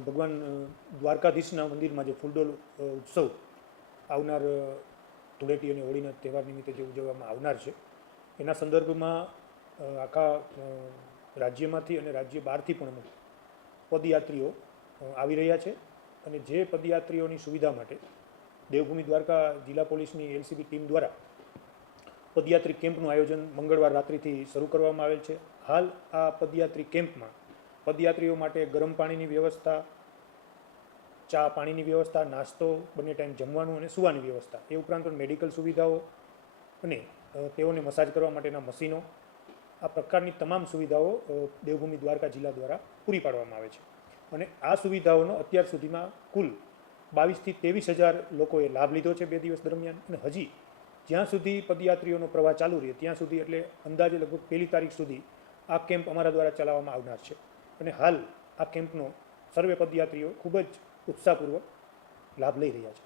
ભગવાન દ્વારકાધીશના મંદિરમાં જે ફૂલડોલ ઉત્સવ આવનાર ધૂળેટી અને હોળીના તહેવાર નિમિત્તે જે ઉજવવામાં આવનાર છે એના સંદર્ભમાં આખા રાજ્યમાંથી અને રાજ્ય બહારથી પણ પદયાત્રીઓ આવી રહ્યા છે અને જે પદયાત્રીઓની સુવિધા માટે દેવભૂમિ દ્વારકા જિલ્લા પોલીસની એલસીબી ટીમ દ્વારા પદયાત્રી કેમ્પનું આયોજન મંગળવાર રાત્રિથી શરૂ કરવામાં આવેલ છે. હાલ આ પદયાત્રી કેમ્પમાં પદયાત્રીઓ માટે ગરમ પાણીની વ્યવસ્થા, ચા પાણીની વ્યવસ્થા, નાસ્તો, બંને ટાઈમ જમવાનું અને સૂવાની વ્યવસ્થા, એ ઉપરાંત પણ મેડિકલ સુવિધાઓ અને તેઓને મસાજ કરવા માટેના મશીનો, આ પ્રકારની તમામ સુવિધાઓ દેવભૂમિ દ્વારકા જિલ્લા દ્વારા પૂરી પાડવામાં આવે છે. અને આ સુવિધાઓનો અત્યાર સુધીમાં કુલ 22,000 થી 23,000 લોકોએ લાભ લીધો છે 2 દિવસ દરમિયાન. અને હજી જ્યાં સુધી પદયાત્રીઓનો પ્રવાહ ચાલુ રહે ત્યાં સુધી, એટલે અંદાજે લગભગ 1 તારીખ સુધી આ કેમ્પ અમારા દ્વારા ચલાવવામાં આવનાર છે. અને હાલ આ કેમ્પનો સર્વે પદયાત્રીઓ ખૂબ જ ઉત્સાહપૂર્વક લાભ લઈ રહ્યા છે.